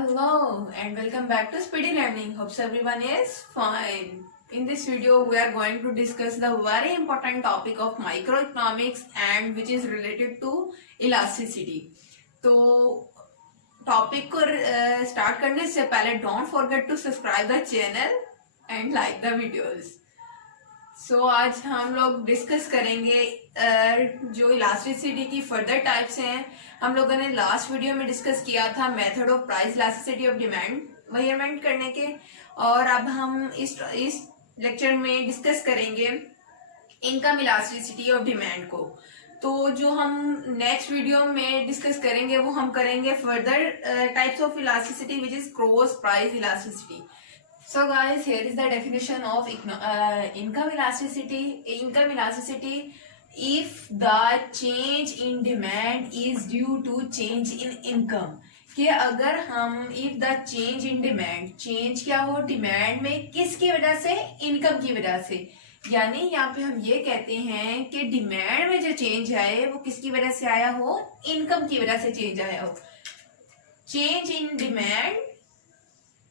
Hello and welcome back to Speedy Learning. Hopes everyone is fine. In this video, we are going to discuss the very important topic of microeconomics and which is related to elasticity. तो topic को start करने से पहले don't forget to subscribe the channel and like the videos. So आज हम लोग discuss करेंगे जो इलास्टिसिटी की फर्दर टाइप्स हैं. हम लोगों ने लास्ट वीडियो में डिस्कस किया था method of price elasticity of demand measurement करने के, और अब हम इस लेक्चर में डिस्कस करेंगे इनकम इलास्टिसिटी ऑफ डिमांड को. तो जो हम नेक्स्ट वीडियो में डिस्कस करेंगे वो हम करेंगे further types of elasticity which is cross price elasticity. So guys, here is the definition of income elasticity. Income elasticity, if the change in demand is due to change in income. कि अगर हम if the change in demand, change क्या हो demand में, किसकी वजह से? Income की वजह से. यानी यहाँ पे हम ये कहते हैं कि डिमांड में जो चेंज आए वो किसकी वजह से आया हो? इनकम की वजह से चेंज आया हो. Change in demand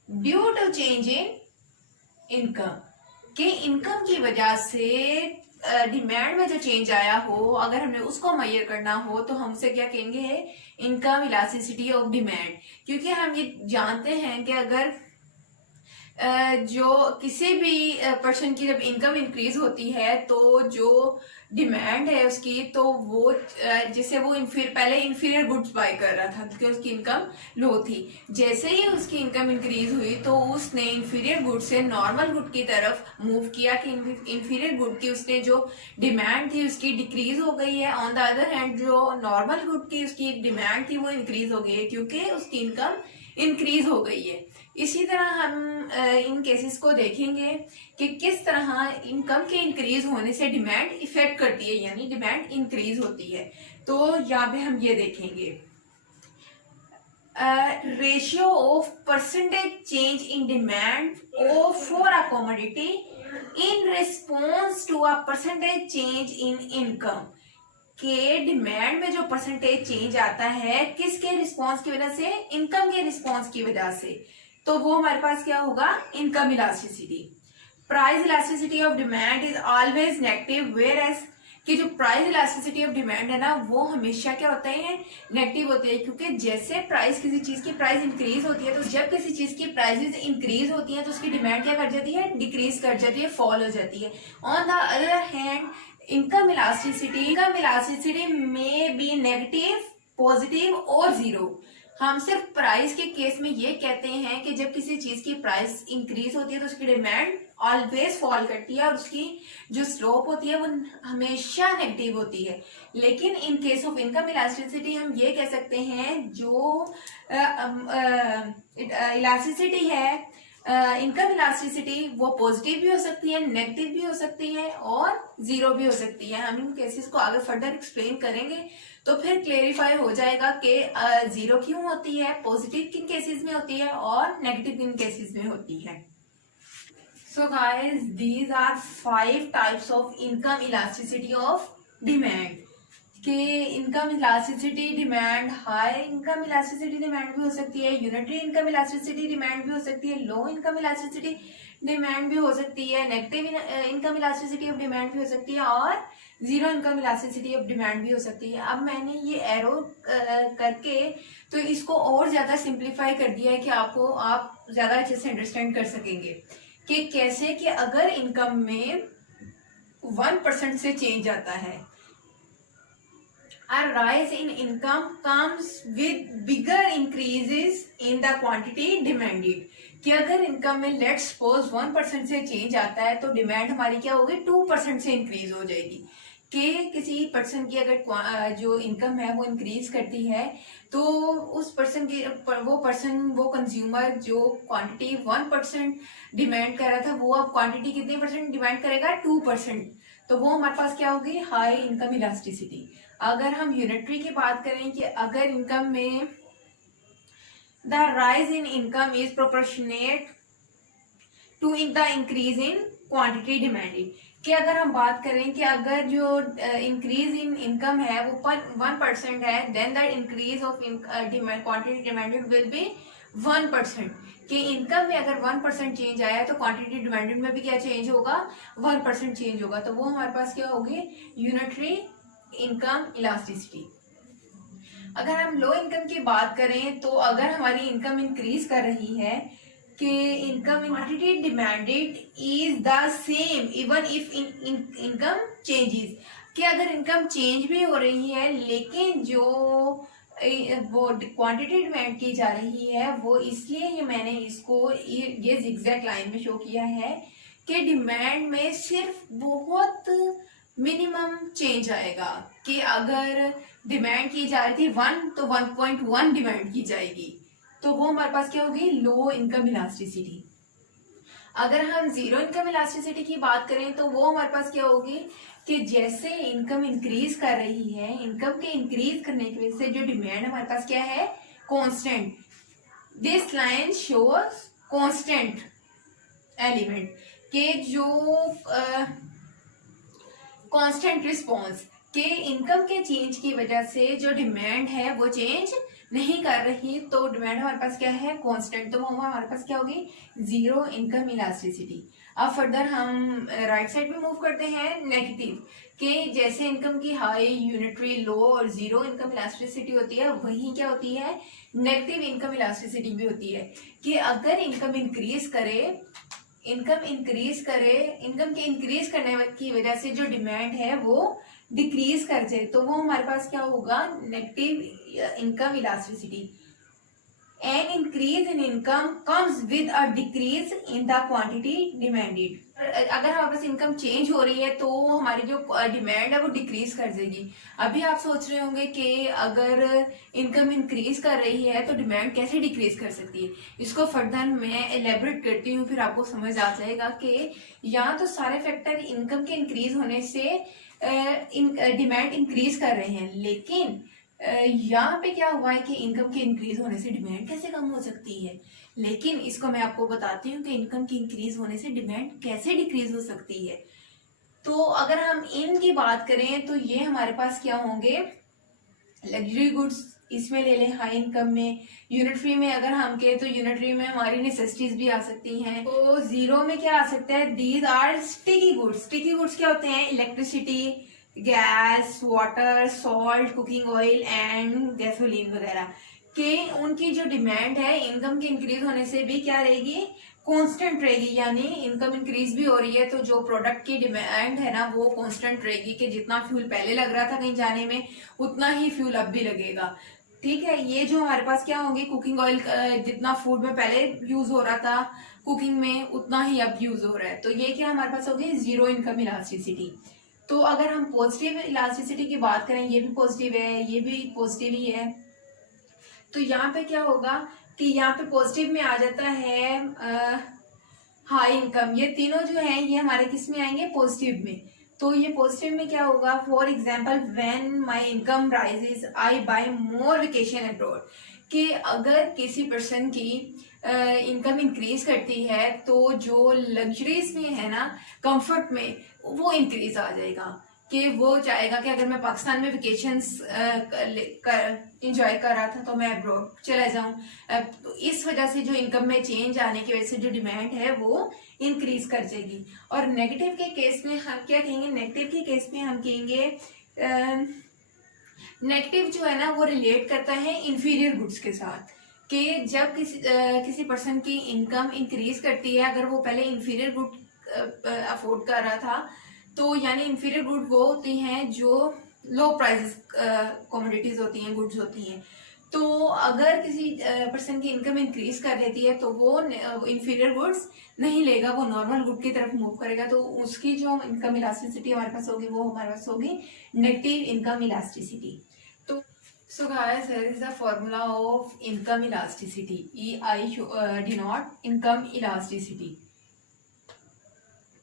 due to change in income, के इनकम की वजह से डिमांड में जो चेंज आया हो, अगर हमने उसको मेजर करना हो तो हम उसे क्या कहेंगे? Income elasticity of demand. क्योंकि हम ये जानते हैं कि अगर जो किसी भी पर्सन की जब इनकम इंक्रीज होती है तो जो डिमांड है उसकी, तो वो जैसे वो पहले इंफीरियर गुड्स बाय कर रहा था क्योंकि उसकी इनकम लो थी. जैसे ही उसकी इनकम इंक्रीज हुई तो उसने इंफीरियर गुड से नॉर्मल गुड की तरफ मूव किया कि इंफीरियर गुड की उसने जो डिमांड थी उसकी डिक्रीज हो गई है. ऑन द अदर हैंड जो नॉर्मल गुड की उसकी डिमांड थी वो इंक्रीज हो गई है क्योंकि उसकी इनकम इंक्रीज हो गई है. इसी तरह हम इन केसेस को देखेंगे कि किस तरह इनकम के इंक्रीज होने से डिमांड इफेक्ट करती है, यानी डिमांड इंक्रीज होती है. तो यहाँ पे हम ये देखेंगे ratio of percentage change in demand for a commodity in response to a percentage change in income. के डिमांड में जो परसेंटेज चेंज आता है किसके रिस्पॉन्स की वजह से? इनकम के रिस्पॉन्स की वजह से. तो वो हमारे पास क्या होगा? Income elasticity. Price elasticity of demand is always negative, whereas कि जो प्राइस इलास्टिसिटी ऑफ डिमांड है ना वो हमेशा क्या होता है? नेगेटिव होती है. क्योंकि जैसे प्राइस किसी चीज की प्राइस इंक्रीज होती है, तो जब किसी चीज की प्राइसेस इंक्रीज होती है तो उसकी डिमांड क्या कर जाती है? डिक्रीज कर जाती है, फॉल हो जाती है. On the other hand income elasticity में बी नेगेटिव, पॉजिटिव और जीरो. हम सिर्फ प्राइस के केस में ये कहते हैं कि जब किसी चीज की प्राइस इंक्रीज होती है तो उसकी डिमांड ऑलवेज फॉल करती है और उसकी जो स्लोप होती है वो हमेशा नेगेटिव होती है. लेकिन in case of income elasticity हम ये कह सकते हैं जो इलास्टिसिटी है, इनकम इलास्टिसिटी, वो पॉजिटिव भी हो सकती है, नेगेटिव भी हो सकती है और जीरो भी हो सकती है. हम इन केसेस को आगे फर्दर एक्सप्लेन करेंगे तो फिर क्लेरिफाई हो जाएगा कि जीरो क्यों होती है, पॉजिटिव किन केसेस में होती है और नेगेटिव किन केसेस में होती है. So guys, these are 5 types of income elasticity of demand. के income elasticity demand, high income elasticity demand भी हो सकती है, यूनिटरी इनकम इलास्टिसिटी डिमांड भी हो सकती है, लो इनकम इलास्टिसिटी डिमांड भी हो सकती है, negative income elasticity of demand भी हो सकती है और zero income elasticity of demand भी हो सकती है. अब मैंने ये एरो करके तो इसको और ज्यादा सिंप्लीफाई कर दिया है कि आप ज्यादा अच्छे से अंडरस्टैंड कर सकेंगे कि कैसे कि अगर इनकम में 1% से चेंज आता है, a rise in income comes with bigger increases in the quantity demanded. कि अगर इनकम में लेट्स सपोज 1% से चेंज आता है तो डिमांड हमारी क्या होगी? 2% से इंक्रीज हो जाएगी. कि किसी पर्सन की अगर जो इनकम है वो इंक्रीज करती है तो उस पर्सन की वो कंज्यूमर जो क्वांटिटी 1% डिमांड कर रहा था वो अब क्वांटिटी कितने परसेंट डिमांड करेगा? 2%. तो वो हमारे पास क्या होगी? High income elasticity. अगर हम यूनिटरी की बात करें कि अगर इनकम में the rise in income is proportionate to the increase in quantity demanded. कि अगर हम बात करें कि अगर जो इंक्रीज इन इनकम है वो 1% है, then the increase of quantity demanded will be 1%, कि इनकम में अगर 1% चेंज आया तो क्वांटिटी डिमांडेड में भी क्या चेंज होगा, 1% चेंज होगा। तो वो हमारे पास क्या होगी, यूनिटरी इनकम इलास्टिसिटी। अगर हम लो इनकम की बात करें तो अगर हमारी इनकम इंक्रीज कर रही है कि income quantity demanded is the same even if income changes, कि अगर इनकम चेंज भी हो रही है लेकिन जो वो क्वांटिटी डिमांड की जा रही है वो, इसलिए ये मैंने इसको ये जिगजैग लाइन में शो किया है कि डिमांड में सिर्फ बहुत मिनिमम चेंज आएगा, कि अगर डिमांड की जा रही थी 1 तो 1.1 डिमांड की जाएगी, तो वो हमारे पास क्या होगी, लो इनकम इलास्टिसिटी। अगर हम जीरो इनकम इलास्टिसिटी की बात करें तो वो हमारे पास क्या होगी कि जैसे इनकम इंक्रीज कर रही है, इनकम के इंक्रीज करने की वजह से जो डिमांड हमारे पास क्या है, constant. This line shows constant element के जो कांस्टेंट रिस्पॉन्स, के इनकम के चेंज की वजह से जो डिमांड है वो चेंज नहीं कर रही, तो डिमांड हमारे पास क्या है, कांस्टेंट, तो वो हमारे पास क्या होगी, जीरो इनकम इलास्टिसिटी। अब फर्दर हम राइट साइड में मूव करते हैं, नेगेटिव, कि जैसे इनकम की हाई, यूनिटरी, लो और जीरो इनकम इलास्टिसिटी होती है, वही क्या होती है, नेगेटिव इनकम इलास्टिसिटी भी होती है, कि अगर इनकम इंक्रीज करे, इनकम के इंक्रीज करने की वजह से जो डिमांड है वो डिक्रीज कर जाए, तो वो हमारे पास क्या होगा, negative income elasticity. An increase in income comes with a decrease in the quantity demanded. अगर हमारे पास इनकम चेंज हो रही है तो हमारी जो डिमांड है वो डिक्रीज कर जाएगी। अभी आप सोच रहे होंगे कि अगर इनकम इंक्रीज कर रही है तो डिमांड कैसे डिक्रीज कर सकती है। इसको फर्दर मैं एलेबोरेट करती हूँ, फिर आपको समझ आ जाएगा कि यहाँ तो सारे फैक्टर इनकम के इंक्रीज होने से डिमांड इंक्रीज कर रहे हैं, लेकिन यहाँ पे क्या हुआ है कि इनकम के इंक्रीज होने से डिमांड कैसे कम हो सकती है। लेकिन इसको मैं आपको बताती हूँ कि इनकम की इंक्रीज होने से डिमांड कैसे डिक्रीज हो सकती है। तो अगर हम इन की बात करें तो ये हमारे पास क्या होंगे, लग्जरी गुड्स इसमें ले लें हाई इनकम में। यूनिटरी में अगर हम कहें तो यूनिटरी में हमारी नेसेसिटीज भी आ सकती हैं। तो जीरो में क्या आ सकता है, these are sticky goods. Sticky goods क्या होते हैं, electricity, gas, water, salt, cooking oil and gasoline वगैरह, के उनकी जो डिमांड है इनकम के इंक्रीज होने से भी क्या रहेगी, कांस्टेंट रहेगी। यानी इनकम इंक्रीज भी हो रही है तो जो प्रोडक्ट की डिमांड है ना वो कांस्टेंट रहेगी, कि जितना फ्यूल पहले लग रहा था कहीं जाने में उतना ही फ्यूल अब भी लगेगा। ठीक है, ये जो हमारे पास क्या होंगे, कुकिंग ऑयल जितना फूड में पहले यूज हो रहा था कुकिंग में उतना ही अब यूज हो रहा है, तो ये क्या हमारे पास होगी, जीरो इनकम इलास्टिसिटी। तो अगर हम पॉजिटिव इलास्टिसिटी की बात करें, ये भी पॉजिटिव है, ये भी पॉजिटिव ही है, तो यहाँ पे क्या होगा कि यहाँ पे पॉजिटिव में आ जाता है हाई इनकम। ये तीनों जो है ये हमारे किस में आएंगे, पॉजिटिव में। तो ये पॉजिटिव में क्या होगा, for example when my income rises I buy more vacation abroad, कि अगर किसी पर्सन की इनकम इंक्रीज करती है तो जो लग्जरीज में है ना, कंफर्ट में, वो इंक्रीज आ जाएगा, कि वो चाहेगा कि अगर मैं पाकिस्तान में वेकेशंस इंजॉय कर रहा था तो मैं अब्रॉड चला जाऊं। तो इस वजह से जो इनकम में चेंज आने की वजह से जो डिमांड है वो इंक्रीज कर जाएगी। और नेगेटिव के केस में हम क्या कहेंगे, नेगेटिव के केस में हम कहेंगे नेगेटिव जो है ना वो रिलेट करता है इंफीरियर गुड्स के साथ, कि जब किसी पर्सन की इनकम इंक्रीज करती है, अगर वो पहले इंफीरियर गुड अफोर्ड कर रहा था, तो यानी इंफीरियर गुड वो होती हैं जो लो प्राइस कमोडिटीज होती हैं, गुड्स होती हैं। तो अगर किसी पर्सन की इनकम इंक्रीज कर देती है तो वो इंफीरियर गुड्स नहीं लेगा, वो नॉर्मल गुड की तरफ मूव करेगा, तो उसकी जो इनकम इलास्टिसिटी हमारे पास होगी वो हमारे पास होगी नेगेटिव इनकम इलास्टिसिटी। तो so guys, here is the formula of income elasticity. EI denote income elasticity.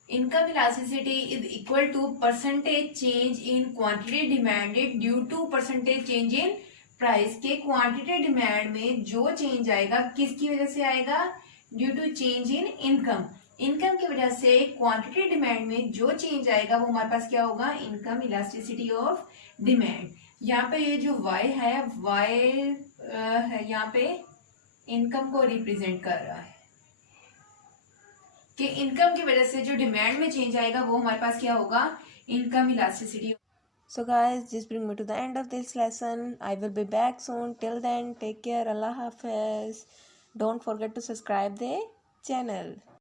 Income elasticity is equal to percentage change in quantity demanded due to percentage change in price। के quantity demand में जो change आएगा किसकी वजह से आएगा, due to change in income. Income की वजह से क्वांटिटी डिमांड में जो चेंज आएगा वो हमारे पास क्या होगा, इनकम इलास्टिसिटी ऑफ डिमांड। यहाँ पे ये जो y है, y है यहाँ पे इनकम को रिप्रेजेंट कर रहा है कि इनकम की वजह से जो डिमांड में चेंज आएगा वो हमारे पास क्या होगा, income elasticity. So guys, this brings me to the end of this lesson. I will be back soon. Till then, take care. Allah Hafiz. Don't forget to subscribe the channel.